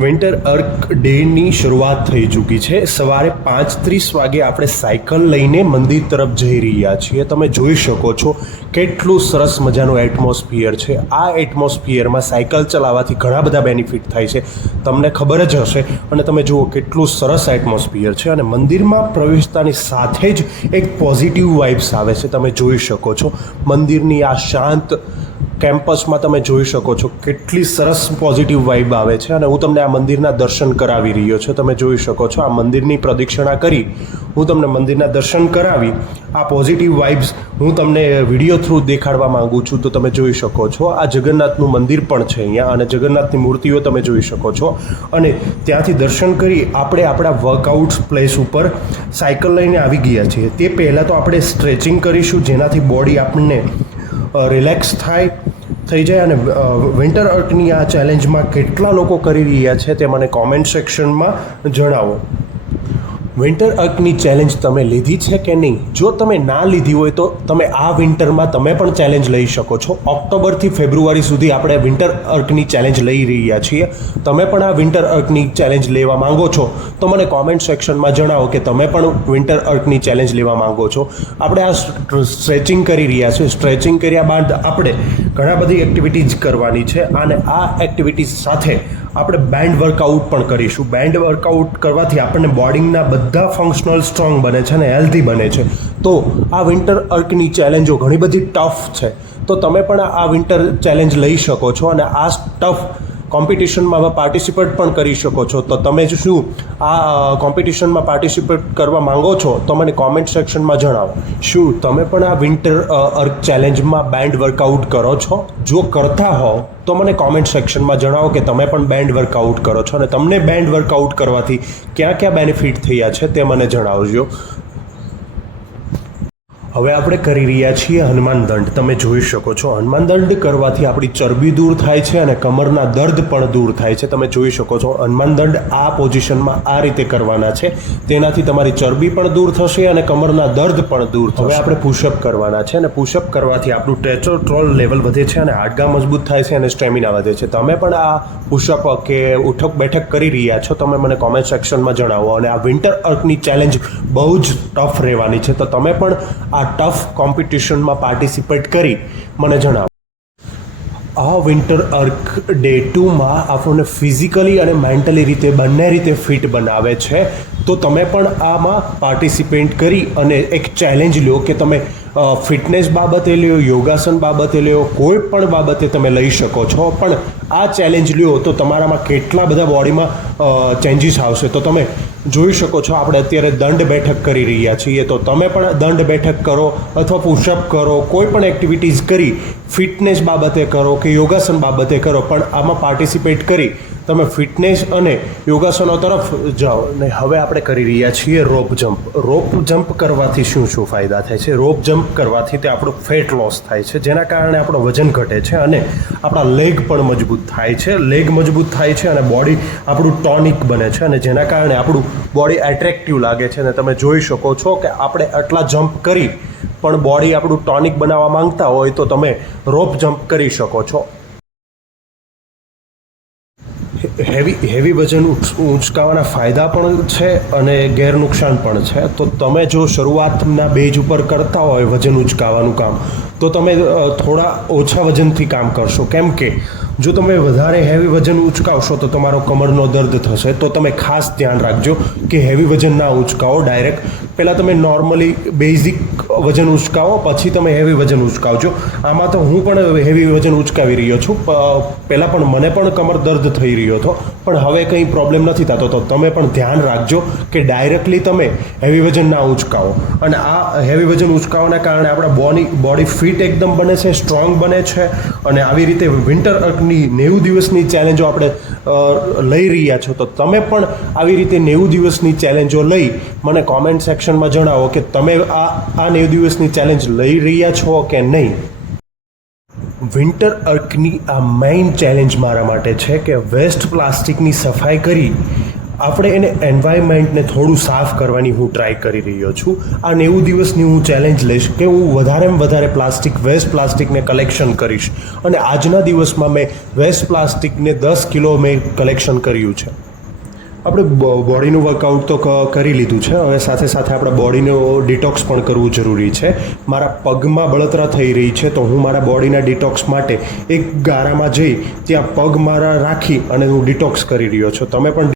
Winter અર્ક ડેની શરૂઆત થઈ ચૂકી છે। સવારે 5:30 વાગે આપણે સાયકલ લઈને મંદિર તરફ જઈ રહ્યા છીએ। તમે જોઈ શકો છો કેટલું સરસ મજાનું એટમોસ્ફિયર છે। આ એટમોસ્ફિયરમાં સાયકલ ચલાવવાથી ઘણા બધા બેનિફિટ થાય છે, તમને ખબર જ હશે। અને તમે જુઓ કેટલું સરસ એટમોસ્ફિયર છે અને મંદિરમાં પ્રવેશતાની સાથે જ એક પોઝિટિવ વાઇબ્સ આવે છે। તમે જોઈ શકો છો મંદિરની આ શાંત કેમ્પસમાં તમે જોઈ શકો છો કેટલી સરસ પોઝિટિવ વાઇબ આવે છે। અને હું તમને આ મંદિરના દર્શન કરાવી રહ્યો છું। તમે જોઈ શકો છો આ મંદિરની પ્રદક્ષિણા કરી હું તમને મંદિરના દર્શન કરાવી આ પોઝિટિવ વાઇબ્સ હું તમને વિડીયો થ્રુ દેખાડવા માગું છું। તો તમે જોઈ શકો છો આ જગન્નાથનું મંદિર પણ છે અહીંયા અને જગન્નાથની મૂર્તિઓ તમે જોઈ શકો છો। અને ત્યાંથી દર્શન કરી આપણે આપણા વર્કઆઉટ પ્લેસ ઉપર સાયકલ લઈને આવી ગયા છીએ। તે પહેલાં તો આપણે સ્ટ્રેચિંગ કરીશું જેનાથી બોડી આપણને રિલેક્સ થઈ જાય। અને વિન્ટર અર્કની આ ચેલેન્જમાં કેટલા લોકો કરી રહ્યા છે તે મને કોમેન્ટ સેક્શનમાં જણાવો। વિન્ટર અર્કની ચેલેન્જ તમે લીધી છે કે નહીં? જો તમે ના લીધી હોય તો તમે આ વિન્ટરમાં તમે પણ ચેલેન્જ લઈ શકો છો। ઓક્ટોબરથી ફેબ્રુઆરી સુધી આપણે વિન્ટર અર્કની ચેલેન્જ લઈ રહ્યા છીએ। તમે પણ આ વિન્ટર અર્કની ચેલેન્જ લેવા માંગો છો તો મને કોમેન્ટ સેક્શનમાં જણાવો કે તમે પણ વિન્ટર અર્કની ચેલેન્જ લેવા માંગો છો। આપણે આ સ્ટ્રેચિંગ કરી રહ્યા છીએ। સ્ટ્રેચિંગ કર્યા બાદ આપણે ઘણા બધી એક્ટિવિટીઝ કરવાની છે અને આ એક્ટિવિટીઝ સાથે આપણે બેન્ડ વર્કઆઉટ પણ કરીશું। બેન્ડ વર્કઆઉટ કરવાથી આપણને બોડીના બધા ફંક્શનલ સ્ટ્રોંગ બને છે અને હેલ્ધી બને છે। તો આ વિન્ટર અર્કની ચેલેન્જો ઘણી બધી ટફ છે, તો તમે પણ આ વિન્ટર ચેલેન્જ લઈ શકો છો અને આ ટફ કોમ્પિટિશનમાં પાર્ટિસિપેટ પણ કરી શકો છો। તો તમે શું આ કોમ્પિટિશનમાં પાર્ટિસિપેટ કરવા માંગો છો તો મને કોમેન્ટ સેક્શનમાં જણાવો। શું તમે પણ આ વિન્ટર અર્ક ચેલેન્જમાં બેન્ડ વર્કઆઉટ કરો છો? જો કરતા હોવ તો મને કોમેન્ટ સેક્શનમાં જણાવો કે તમે પણ બેન્ડ વર્કઆઉટ કરો છો અને તમને બેન્ડ વર્કઆઉટ કરવાથી ક્યાં ક્યાં બેનિફિટ થયા છે તે મને જણાવજો। હવે આપણે કરી રહ્યા છીએ હનુમાન દંડ। તમે જોઈ શકો છો હનુમાન દંડ કરવાથી આપણી ચરબી દૂર થાય છે અને કમરના દર્દ પણ દૂર થાય છે। તમે જોઈ શકો છો હનુમાન દંડ આ પોઝિશનમાં આ રીતે કરવાના છે, તેનાથી તમારી ચરબી પણ દૂર થશે અને કમરના દર્દ પણ દૂર થશે। હવે આપણે પુશઅપ કરવાના છે અને પુશઅપ કરવાથી આપણું ટેસ્ટોસ્ટેરોન લેવલ વધે છે અને હાડકાં મજબૂત થાય છે અને સ્ટેમિના વધે છે। તમે પણ આ પુશઅપ કે ઉઠક બેઠક કરી રહ્યા છો તમે મને કોમેન્ટ સેક્શનમાં જણાવો। અને આ વિન્ટર અર્કની ચેલેન્જ બહુ જ ટફ રહેવાની છે, તો તમે પણ આ ટફ કોમ્પિટિશનમાં પાર્ટિસિપેટ કરી મને જણાવો। આ વિન્ટર અર્ક ડે 2માં આપણને ફિઝિકલી અને મેન્ટલી રીતે બંને રીતે ફિટ બનાવે છે। તો તમે પણ આમાં પાર્ટિસિપેટ કરી અને એક ચેલેન્જ લો કે તમે ફિટનેસ બાબતે લ્યો, યોગાસન બાબતે લ્યો, કોઈ પણ બાબતે તમે લઈ શકો છો। પણ આ ચેલેન્જ લ્યો તો તમારામાં કેટલા બધા બોડીમાં ચેન્જીસ આવશે। તો તમે જોઈ શકો છો આપણે અત્યારે દંડ બેઠક કરી રહ્યા છીએ, તો તમે પણ દંડ બેઠક કરો અથવા પુશઅપ કરો, કોઈ પણ એક્ટિવિટીઝ કરી ફિટનેસ બાબતે કરો કે યોગાસન બાબતે કરો, પણ આમાં પાર્ટિસિપેટ કરી તમે ફિટનેસ અને યોગાસનો તરફ જાઓ। ને હવે આપણે કરી રહ્યા છીએ રોપ જમ્પ। રોપ જમ્પ કરવાથી શું શું ફાયદા થાય છે? રોપ જમ્પ કરવાથી તે આપણું ફેટ લોસ થાય છે, જેના કારણે આપણું વજન ઘટે છે અને આપણા લેગ પણ મજબૂત થાય છે। લેગ મજબૂત થાય છે અને બોડી આપણું ટોનિક બને છે અને જેના કારણે આપણું બોડી એટ્રેક્ટિવ લાગે છે। અને તમે જોઈ શકો છો કે આપણે આટલા જમ્પ કરી પણ બોડી આપણું ટોનિક બનાવવા માંગતા હોય તો તમે રોપ જમ્પ કરી શકો છો। હેવી વજન ઉંચકાવાના ફાયદા પણ છે અને ગેરનુકસાન પણ છે। તો તમે જો શરૂઆતના બેઝ ઉપર કરતા હોય વજન ઉંચકાવાનું કામ તો તમે થોડા ઓછા વજનથી કામ કરશો, કેમ કે જો તમે વધારે હેવી વજન ઉંચકાવશો તો તમારો કમરનો દર્દ થશે। તો તમે ખાસ ધ્યાન રાખજો કે હેવી વજન ના ઉંચકાવો ડાયરેક્ટ। પહેલાં તમે નોર્મલી બેઝિક વજન ઉંચકાવો, પછી તમે હેવી વજન ઉંચકાવજો। આમાં તો હું પણ હેવી વજન ઉંચકાવી રહ્યો છું। પહેલાં પણ મને પણ કમર દર્દ થઈ રહ્યો હતો, પણ હવે કંઈ પ્રોબ્લેમ નથી થતો। તો તમે પણ ધ્યાન રાખજો કે ડાયરેક્ટલી તમે હેવી વજન ના ઉંચકાવો। અને આ હેવી વજન ઉંચકાવવાના કારણે આપણા બોડી ફિટ એકદમ બને છે, સ્ટ્રોંગ બને છે। અને આવી રીતે વિન્ટર અર્કની 90 દિવસની ચેલેન્જો આપણે લઈ રહ્યા છો, તો તમે પણ આવી રીતે 90 દિવસની ચેલેન્જો લઈ મને કોમેન્ટ સેક્શનમાં જણાવો કે તમે આ 90 દિવસની ચેલેન્જ લઈ રહ્યા છો કે નહીં। વિન્ટર અર્કની આ મેઇન ચેલેન્જ મારા માટે છે કે વેસ્ટ પ્લાસ્ટિકની સફાઈ કરી આપણે એને એન્વાયરમેન્ટને થોડું સાફ કરવાની હું ટ્રાય કરી રહ્યો છું. આ 90 દિવસની હું ચેલેન્જ લઈશ કે હું વધારેમાં વધારે વેસ્ટ પ્લાસ્ટિકને કલેક્શન કરીશ. અને આજના દિવસમાં મેં વેસ્ટ પ્લાસ્ટિકને 10 કિલો મેં કલેક્શન કર્યું છે. આપણે બોડીનું વર્કઆઉટ તો કરી લીધું છે. હવે સાથે સાથે આપણે બોડીનું ડિટોક્સ પણ કરવું જરૂરી છે. મારા પગમાં બળતરા થઈ રહી છે, તો હું મારા બોડીના ડિટોક્સ માટે એક ગારામાં જઈ ત્યાં પગ મારા રાખી અને હું ડિટોક્સ કરી રહ્યો છું. તમે પણ